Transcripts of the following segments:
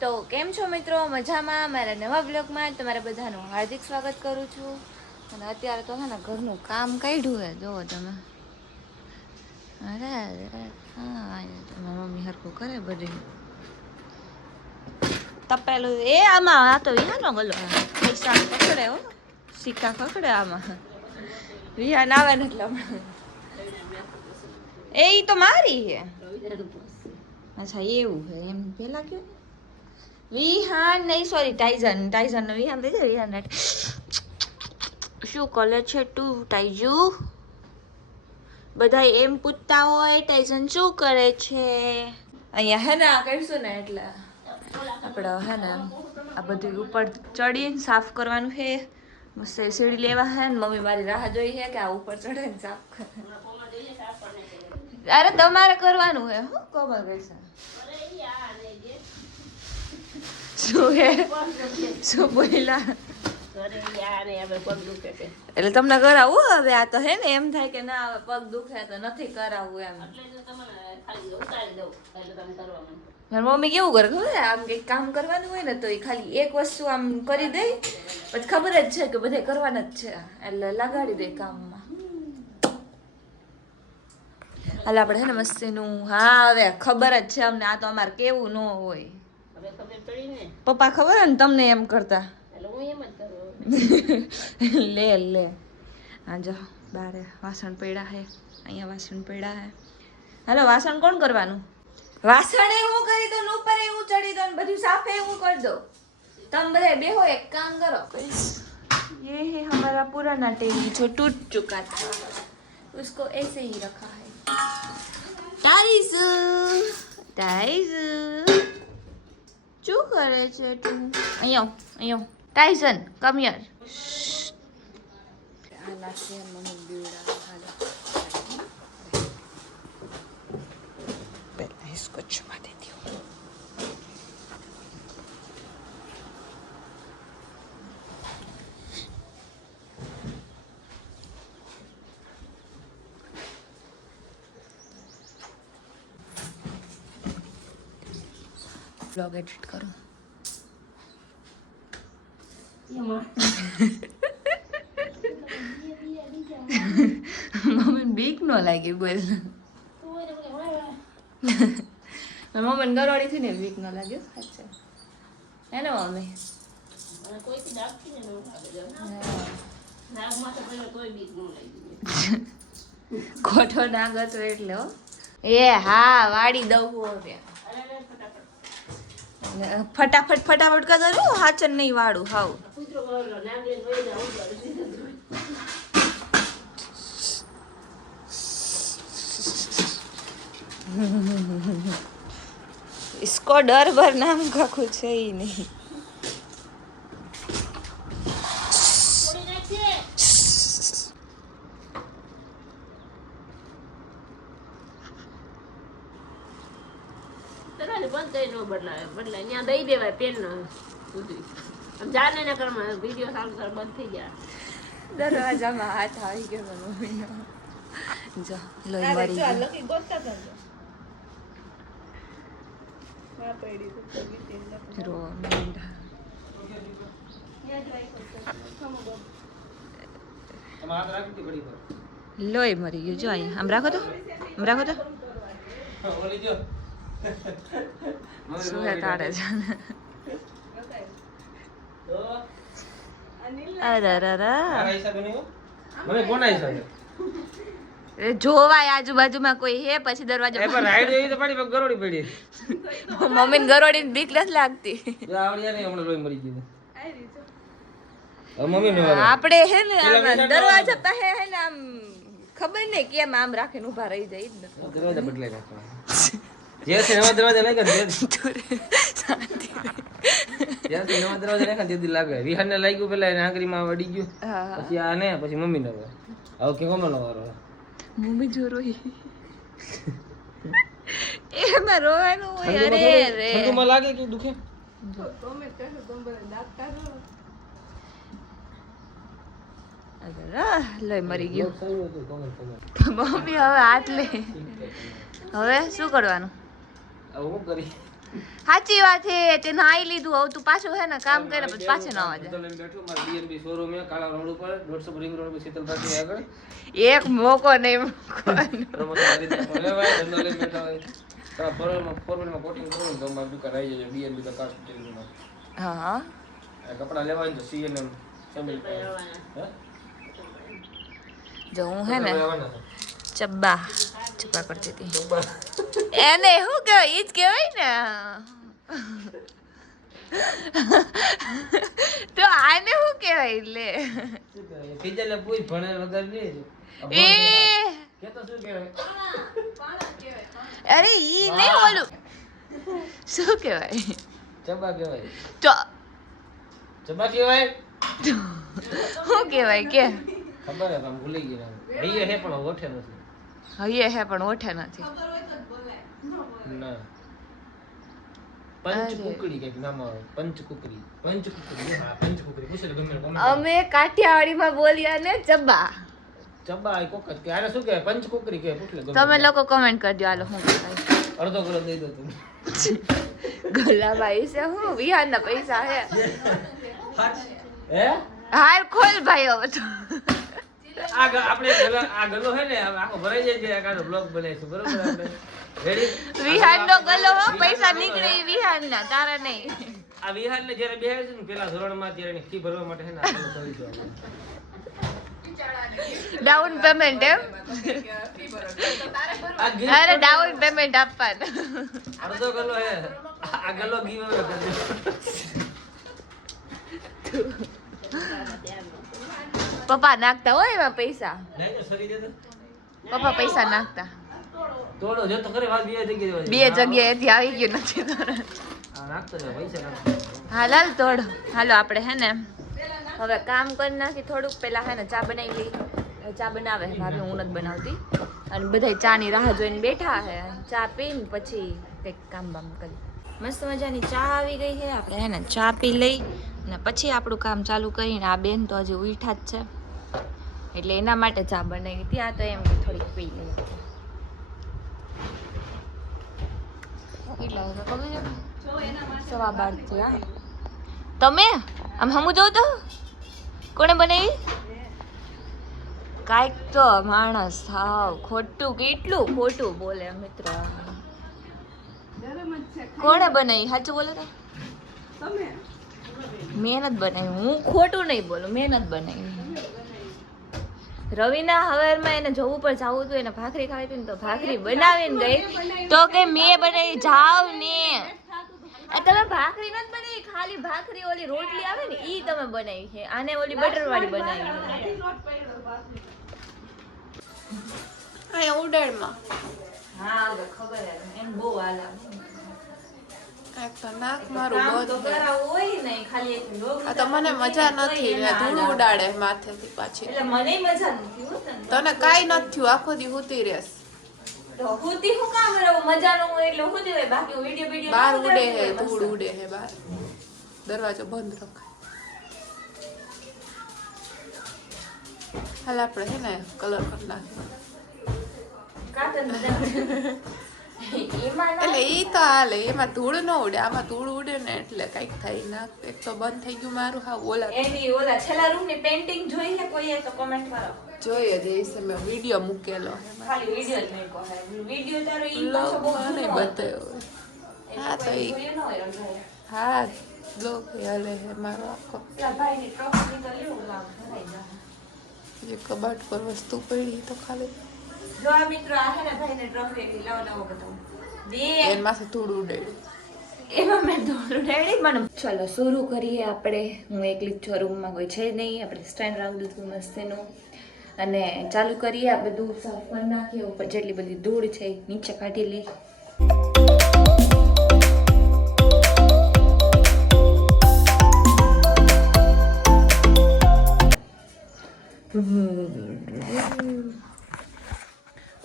તો કેમ છો મિત્રો? મજામાં? મારા નવા બ્લોગમાં તમારા બધાનું હાર્દિક સ્વાગત કરું છું. અને અત્યારે તો છે ને ઘરનું કામ કાઢ્યું હે, જોવો તમે. અરે હા, મમ્મી હરખું કરે બધું. તપેલું એ આમાં આ તો વિહાનો ગલો પૈસા પકડે હો, સિક્કા પકડે આમાં. વિહાન આવે ને એટલે એ તો મારી હે. અચ્છા એવું હે, એમ પેલા કયો વિહાન નહીં, સોરી ટાઈઝન નો વિહાન થઈ જાય. વિહાન શું કરે છે તું ટાઈજુ? બધા એમ પૂછતા હોય ટાઈઝન શું કરે છે. અહીંયા હે ને આ કરશું ને એટલે આપણે હે ને આ બધું ઉપર ચડીને સાફ કરવાનું છે. મસ્ત સીડી લેવા હે ને મમ્મી મારી રાહ જોઈ છે કે આ ઉપર ચડે ને સાફ કરે. અરે તમારે કરવાનું હે હો, કોમલ કહેશે શું હે શું બોલ્યા એટલે તમને કરાવવું હવે? આ તો હે ને એમ થાય કે ના હવે પગ દુખે તો નથી કરાવવું એમ. મમ્મી કેવું કરે ખબર? આમ કઈક કામ કરવાનું હોય ને તો એ ખાલી એક વસ્તુ આમ કરી દે, પછી ખબર જ છે કે બધે કરવાના જ છે એટલે લગાડી દે કામમાં. હાલ આપણે હે ને મસ્તીનું, હા હવે ખબર જ છે અમને. આ તો અમારે કેવું ન હોય. પપ્પા ખબર હે ને તમને એમ કરતા લે લે. હા જો બારે વાસણ પડ્યા હે, અહીંયા વાસણ પડ્યા હે. હાલો વાસણ કોણ કરવાનું? વાસણ એ હું કરી દઉં, ઉપર એ હું ચડી દઉં, બધું સાફ એ હું કરી દઉં. તમે બધા બેહો, એક કામ કરો. ये है हमारा पुराना टीवी जो टूट चुका था, उसको ऐसे ही रखा है. टाइज़ શું કરે છે તું? અહીંયા ટાઈઝન કમ હિયર. આલા છે મને બીવડા. હાલો પહેલા इसको छुपा देती हूँ. ब्लॉग एडिट करूँ. મમ્મીને બીક ન લાગી બોલ. મમ્મીને ગરોળી થી ને બીક ન લાગ્યો સાચે હે ને મમ્મી? ખોટો નાગ હતો એટલે હો. એ હા વાડી દઉં હવે ફટાફટ કરતો હાચન નહીં વાળું હાવ. इसको डर भर नाम का कुछ है ही नहीं. બદલાય ત્યાં દઈ દેવાય પેન નો સુધી જાને ના કરમાં વિડિયો ચાલુ કર બંધ થઈ ગયા. દરવાજામાં હાથ આવી ગયો મમ્મીનો. જો લોહી મરી ગયું. લકી ગોતતા કરજો. ના પડી તો પડી રો મીંડા. તમાર રાખી દી પડી પર. લોહી મરી ગયું જો અહીં. આમ રાખો તો. ઓલી જો. શું હે તારે જાને. જોવાય આજુબાજુમાં કોઈ હે પછી દરવાજા મમ્મી ને ગરોડી ને બીક નથી લાગતી. આપડે હે ને દરવાજા પાસે હે ને આમ ખબર નઈ કેમ આમ રાખીને ઉભા રહી જાય. દરવાજા બદલાઈ નાખવાના. જે છે નવા દરવાજા લાગે ને જ્યાંથી નવા દરવાજા નાખે તેથી લાગે. વિહાન ને લાગ્યું પેલા એને આંગળીમાં વડી ગયું, પછી આ ને પછી મમ્મી ને હવે કે કોમલ નો વારો. મમ્મી જો રોઈ એમાં રોવાનું હોય. અરે રે ઠંડુમાં લાગે કે દુખે તમે કહો તમે ડાક્ટર લોહી મરી ગયું. મમ્મી હવે હાથ લે. હવે શું કરવાનું? સાચી વાત છે તે નાઈ લીધું હવે તું પાછું હે ને કામ કરે પછી પાછું ના આવે ધંધો લઈને બેઠો મારા ડીએનબી શોરૂમ એ કાળા રોડ ઉપર 150 રિંગ રોડ પર શીતલ ભાટી આગળ એક મોકો નહીં પ્રમોશન કરી દે ભલે ભાઈ ધંધો લઈને બેઠા હોય તારા ફોરમેલમાં કોટિંગ કરવું ને તો મારી દુકાન આવી જજો ડીએનબી ધ કાસ્ટ ટેલિંગમાં હા આ કપડા લેવા તો સીએનએમ ફેમિલી હે જો હું હે ને લેવાના ચબ્બા કરતી હતી એને શું કહેવાય ઈ જ કહેવાય ને તો આને શું કહેવાય લે ફીજલે પૂઈ ભણે વગર નહીં એ કે તો શું કહેવાય અરે ઈ નહીં ઓલું શું કહેવાય ચબા કહેવાય તો ચબા કહેવાય શું કહેવાય કે ખબર હે પણ ભૂલી ગયા હૈયે હે પણ ઓઠે નથી હૈયે હે પણ ઓઠે નથી ના પંચકુકડી કઈક નામ આવે પંચકુકડી હા પંચકુકડી પૂછે ગમે કોમેન્ટ અમે કાઠિયાવાડીમાં બોલ્યા ને ચબ્બા ચબા આ કોક કે આને શું કહેવાય પંચકુકડી કે પૂછ લે ગમે તમે લોકો કમેન્ટ કરજો હાલો હું કહેવાય અડધો કિલો દઈ દો તમે ગલાભાઈ છે હું વિહારના પૈસા હે હે હાર ખોલ ભાઈ હવે તો આપણે આ ગલો હે ને આખો ભરાઈ જાય છે આનો બ્લોગ બનાવીશું બરોબર આપણે રેડી વિહારનો ગલો હો પૈસા નીકળે ઈ વિહારના તારા નહીં આ વિહાર ને જ્યારે બેહાડે છે ને પેલા ધોરણમાં ત્યારે એની ફી ભરવા માટે હે ને આપણે કરીશું ડાઉન પેમેન્ટ એમ આ gift અરે ડાઉન પેમેન્ટ આપવાનું અડધો ગલો હે આ ગલો ગીવ અવે કરજો પપ્પા નાખતા હોય એમાં પૈસા નહીં તો સરી દે તો પપ્પા પૈસા નાખતા તોડો જો તો ખરી વાત બે જગ્યાએ બે જગ્યાએથી આવી ગયું નથી તરત આ નાખતો ને પૈસા નાખતો હાલ હાલ તોડ હાલો આપણે હે ને હવે કામ કરી નાખી થોડુંક પેલા હે ને ચા બનાવી લઈ ચા બનાવે ભાભી હું નથી બનાવતી અને બધા ચાની રાહ જોઈને બેઠા હે ચા પીને પછી કંઈક કામ બામ કરી મસ્ત મજાની ચા આવી ગઈ છે આપણે હે ને ચા પી લઈ અને પછી આપણું કામ ચાલુ કરીને આ બેન તો હજી ઉઠા જ છે એટલે એના માટે ચા બનાવી ત્યાં તો એમ કે થોડીક પી લઈએ કેટલા વાગે ખબર છે 12:15 થયા તમે આમ હમું જોઉં તો કોણે બનાવી કાંઈક તો માણસ થાવ ખોટું કેટલું ખોટું બોલે મિત્રો કોણે બનાવી સાચું બોલે તો મહેનત બનાવી હું ખોટું નહીં બોલું મહેનત બનાવી રવિના હવારમાં એને જવું પર જવું હતું એને ભાખરી ખાવી હતી ને તો ભાખરી બનાવીને ગઈ તો કે મેં બનાવી જાવ ને આ તમે ભાખરી નથી બનાવી ખાલી ભાખરી ઓલી રોટલી આવે ને ઈ તમે બનાવી છે આને ઓલી બટર વાળી બનાવી અહીંયા ઉડાડમાં હા હવે ખબર હે એમ બહુ આલા એક તો નાક મારું કામ તો બંધ કરાવું હોય ને ખાલી એક લોક આ તો મને મજા નથી ને ધૂળ ઉડાડે માથેથી પાછી એટલે મને મજા નથી હોત ને તને કાઈ નથી થયું આખો દી હુતી રહેસ તો હુતી હું કામ રહું મજાનો હોય એટલે હુતી હોય બાકી વિડિયો બહાર ઉડે હે ધૂળ ઉડે હે બહાર દરવાજો બંધ રખાય હાલ આપણે છે ને કલર કરી નાખીએ કાતર એમાં એટલે ઈ તો હાલે એમાં ધૂળ ન ઉડે આમાં ધૂળ ઉડે ને એટલે કઈક થાય ના એક તો બંધ થઈ ગયું મારું હા ઓલા એની ઓલા છેલ્લા રૂમ ની પેઇન્ટિંગ જોઈ છે કોઈએ તો કમેન્ટ કરો જોઈએ જઈશ મેં વિડીયો મૂકેલો હે ખાલી વિડિયો જ નહીં કહે વિડિયો તારો ઈ પાછો બહુ મને જૂનો હતો. બતાવ્યો હા તો ઈ જોયો ન હોય રંધાય. હા બ્લોગ હાલે હે મારો આખો પેલા ભાઈની ટ્રોફી તો લેવું લાવ ભરાઈ જાય. જે કબાટ પર વસ્તુ પડી તો ખાલી જો આ મિત્રો આ હે ને ભાઈને ટ્રોફી એકલી લાવો લાવો બતાવું દે એન માથે ધૂળ ઉડેડ્યું એમાં મેં દોડું રેડી મને ચલો શરૂ કરીએ આપણે હું એકલી જ છું રૂમમાં કોઈ છે નહીં આપણે સ્ટેન્ડ રાખી દીધું મસ્તીનું અને ચાલુ કરીએ આ બધું સાફ કરી નાખીએ ઉપર જેટલી બધી ધૂળ છે એ નીચે કાઢી લઈએ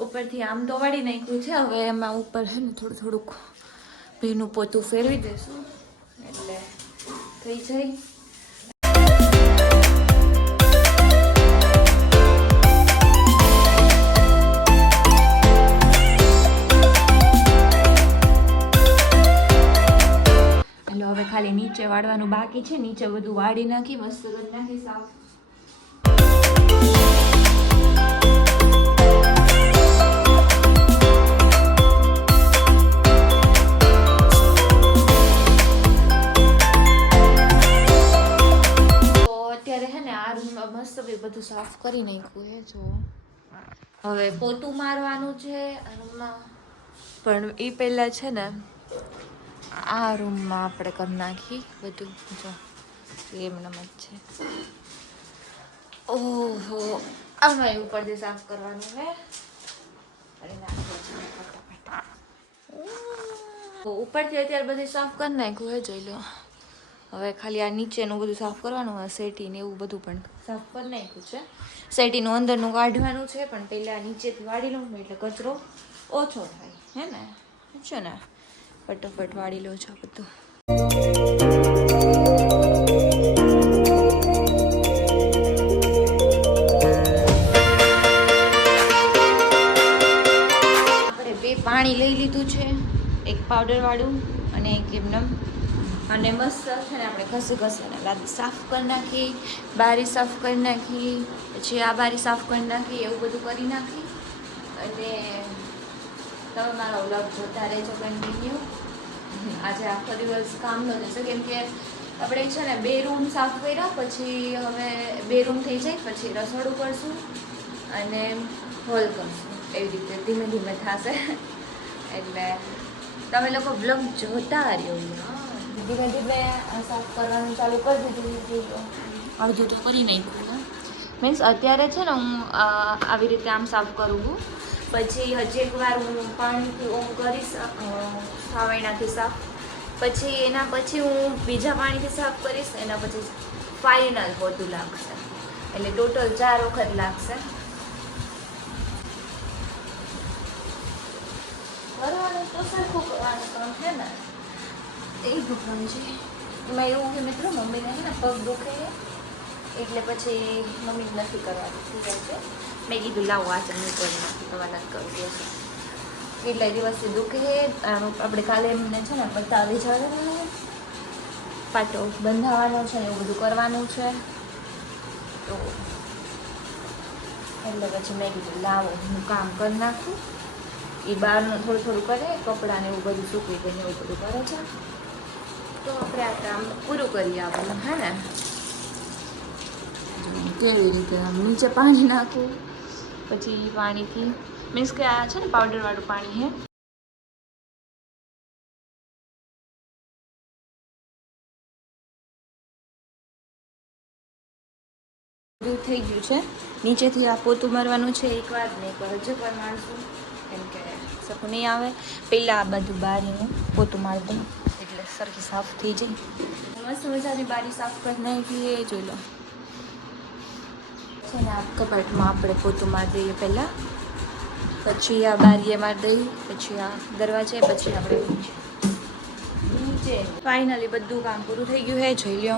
ઉપરથી આમ તો વાળી નાખ્યું છે હવે એમાં ઉપર છે ને થોડું થોડુંક ભીનું પોતું ફેરવી દેશું એટલે થઈ જાય ખાલી નીચે વાળવાનું બાકી છે. નીચે બધું વાળી નાખી મસ્ત કરી નાખી સાફ. મસ્ત બધું સાફ કરી નાખ્યું હે. જો હવે પોતું મારવાનું છે આ રૂમમાં, પણ એ પહેલા છે ને આ રૂમમાં આપણે કરી નાખી બધું. જો એમનામ જ છે. ઓહો આમાં ઉપરથી સાફ કરવાનું હે. ઉપરથી અત્યારે બધી સાફ કરી નાખ્યું હે. જોઈ લો હવે ખાલી આ નીચેનું બધું સાફ કરવાનું હોય. સેટી ને એવું બધું પણ સાફ કરી નાખ્યું છે. સેટીનું અંદરનું કાઢવાનું છે, પણ પહેલાં નીચેથી વાળી લઉં એટલે કચરો ઓછો થાય હે ને. છે ને ફટાફટ વાળી લો છો બધું. આપણે 2 પાણી લઈ લીધું છે, એક પાવડર વાળું અને એક એમનેમ. અને મસ્ત છે ને આપણે ઘસીને લાદી સાફ કરી નાખી, બારી સાફ કરી નાખી, પછી આ બારી સાફ કરી નાખી, એવું બધું કરી નાખી. અને તમે મારો વ્લોગ જોતા રહેજો કન્ટિન્યુ. આજે આખો દિવસ કામ ન જશે, કેમ કે આપણે છે ને 2 રૂમ સાફ કર્યા, પછી હવે 2 રૂમ થઈ જાય પછી રસોડું કરશું અને હોલ કરશું. એવી રીતે ધીમે ધીમે થશે. એટલે તમે લોકો બ્લોગ જોતા રહ્યો. ધીમે ધીમે સાફ કરવાનું ચાલુ કરી દીધું. અડધું તો કરી નાખ્યું. મીન્સ અત્યારે છે ને હું આવી રીતે આમ સાફ કરું છું, પછી હજી એકવાર હું પાણીથી ઓમ કરીશ સાવરણાથી સાફ, પછી એના પછી હું બીજા પાણીથી સાફ કરીશ, એના પછી ફાઇનલ પોતું લાગશે. એટલે ટોટલ 4 વખત લાગશે. કરવાનું તો સરખું કરવાનું કામ છે ને એ દુખવાનું છે. એમાં એવું કે મિત્રો મમ્મીને છે ને પગ દુખે એટલે પછી મમ્મી નથી કરવાનું થઈ જાય છે. મેં કીધું લાવો આ ચમની કરી નાખી તો વાત કરી દેશે. કેટલા દિવસથી દુખે આપણે કાલે એમને છે ને બતાવી જવાનું, પાટો બંધાવવાનો છે, એવું બધું કરવાનું છે. તો એટલે પછી મેં કીધું લાવો હું કામ કરી નાખું. એ બહારનું થોડું કરે, કપડાને એવું બધું સૂકવી ગઈને એવું બધું કરે છે. તો આપણે આ કામ પૂરું કરી આવવાનું હે ને. કેવી રીતે આમ નીચે પાણી નાખવું, પછી પાણીથી મીન્સ કે આ છે ને પાવડરવાળું પાણી હે. બધું થઈ ગયું છે. નીચેથી આ પોતું મારવાનું છે એકવાર ને એકવાર હજુ પણ મારશું, કેમ કે સખું નહીં આવે. પહેલાં આ બધું બારીનું પોતું મારી દઉં એટલે સરખી સાફ થઈ જાય. મસ્ત મજાની બારી સાફ કરી નાખી એ જોઈ લો છે ને. આ કબાટમાં આપણે પોતું મારી દઈએ પહેલાં, પછી આ બારીએ મારી દઈએ, પછી આ દરવાજે, પછી આપણે નીચે. ફાઇનલી બધું કામ પૂરું થઈ ગયું હે. જોઈ લો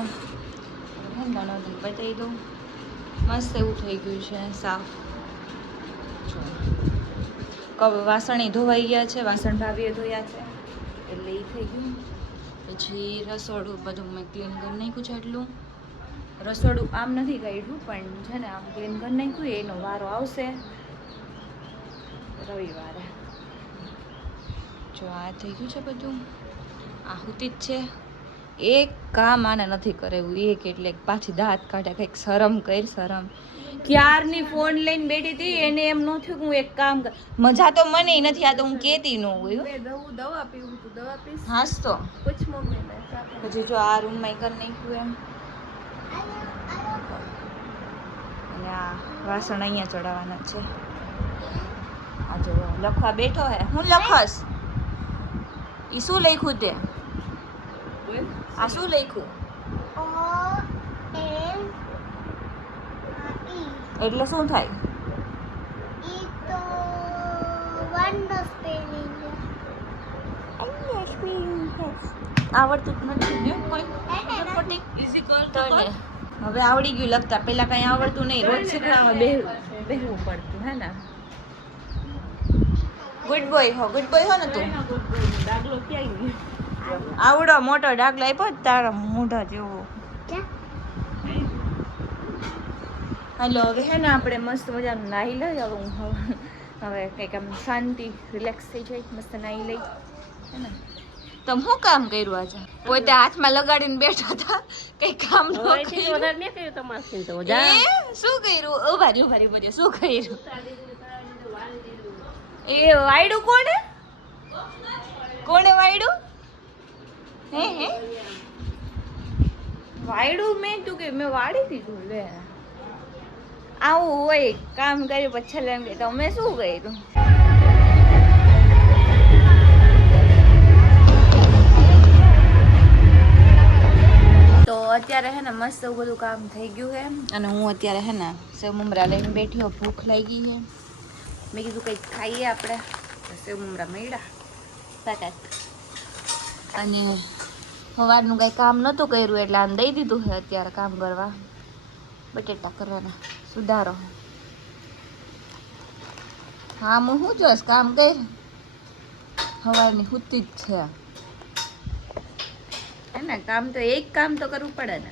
નાનો બતાવી દઉં. મસ્ત એવું થઈ ગયું છે સાફ. વાસણ ધોવાઈ ગયા છે, વાસણ ભાભીએ ધોયા છે એટલે એ થઈ ગયું. પછી રસોડું બધું મેં ક્લીન કરી નાખ્યું છે. એટલું રસોડું આમ નથી કાઢ્યું, પણ છે ને આમ ક્લીન કરી નાખ્યું. એનો વારો આવશે રવિવારે. જો આ થઈ ગયું છે બધું. આ હુતી જ છે. એક કામ આને નથી કરેવું એક એટલે પાછી દાંત કાઢે. કંઈક શરમ કર, શરમ. ક્યારની ફોન લઈને બેઠી હતી, એને એમ ન થયું કે હું એક કામ કર. મજા તો મને નથી, આ તો હું કેતી ન હોય. દવા પીવું તું, દવા પીસ હાસ તો પૂછ મમ્મીને. પછી જો આ રૂમમાં કરી નાખ્યું એમ. અને આ વાસણ અહીંયા ચડાવવાના છે. આ જો લખવા બેઠો હે. હું લખસ? ઈ શું લખ્યું તે? આ શું લખ્યું? એટલે શું થાય? આવડતું નથી ને કોઈ. હવે આવડી ગયું લખતા. પેલા કઈ આવડતું નહીં, રોજ શીખવામાં બેહવું પડતું હે ને. ગુડ બોય હો, ગુડ બોય હો ને તું. દાખલો ક્યાં ગયો? આવડો મોટો ડાકલો આપ્યો જ તારા મોઢા જેવો. હાલો હવે હે ને આપણે મસ્ત મજાનું નાહી લઈ. હવે હું હવે કંઈક આમ શાંતિ રિલેક્સ થઈ જાય, મસ્ત નાહી લઈ હે ને. તમે શું કામ કર્યું આજે? પોતે હાથમાં લગાડીને બેઠા હતા, કઈ કામ ન કર્યું. વધારે મેં કર્યું તમારે તો એ શું કર્યું? ઉભા રહી બોલે શું કર્યું? એ વાયડું કોણે વાયડું? હે વાયડું મેં તું કે મેં વાળી દીધું. લે આવું હોય કામ કર્યું પછી છેલ્લે એમ કે તમે શું કર્યું? તો અત્યારે હે ને મસ્ત એવું બધું કામ થઈ ગયું છે અને હું અત્યારે હે ને સેવ મમરા લઈને બેઠી હોઉં. ભૂખ લાગી છે. મેં કીધું કંઈક ખાઈએ આપણે. સેવ મમરા મળ્યા તાકાત. અને સવારનું કંઈ કામ નહોતું કર્યું એટલે આને દઈ દીધું છે અત્યારે કામ કરવા. બટેટા કરવાના સુધારો. હા હું શું જોઈશ કામ કર. સવારની હુતી જ છે હે ને. કામ તો એક કામ તો કરવું પડે ને.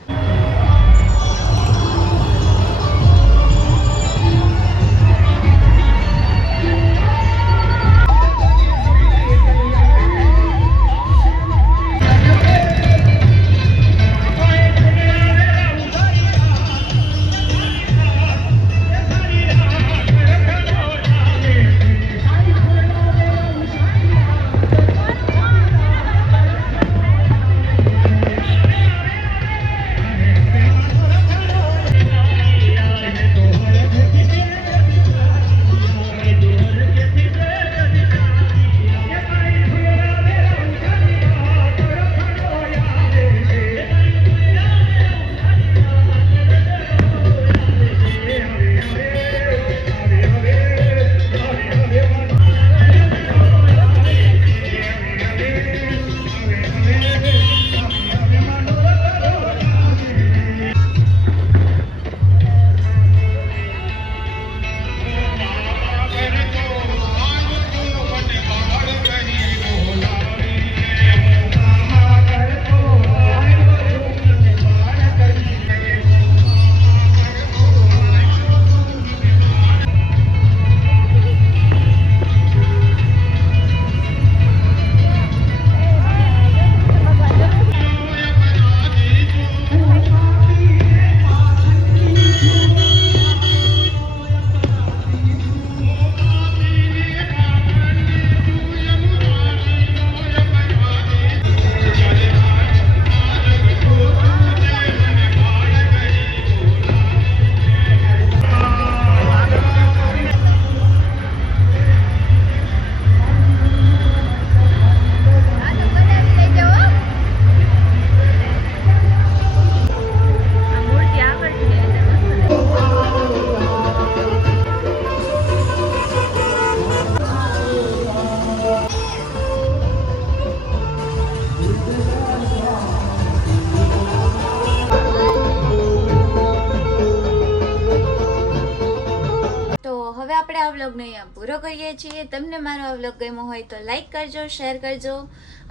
આપણે આ વ્લોગને અહીંયા પૂરો કરીએ છીએ. તમને મારો આ વ્લોગ ગમ્યો હોય તો લાઈક કરજો, શેર કરજો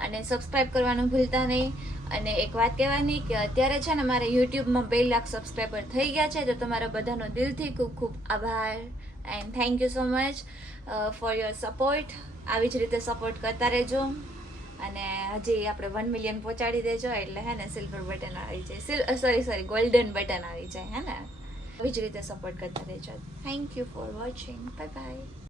અને સબસ્ક્રાઈબ કરવાનું ભૂલતા નહીં. અને એક વાત કહેવાની કે અત્યારે છે ને મારે યુટ્યુબમાં 2 લાખ સબસ્ક્રાઈબર થઈ ગયા છે. તો તમારા બધાનો દિલથી ખૂબ ખૂબ આભાર and thank you so much for your support. આવી જ રીતે સપોર્ટ કરતા રહેજો અને હજી આપણે 1 મિલિયન પહોંચાડી દેજો એટલે હે ને સિલ્વર બટન આવી જાય, સોરી ગોલ્ડન બટન આવી જાય હે ને. આવી જ રીતે સપોર્ટ કરતા રહેજો. Thank you for watching. Bye bye.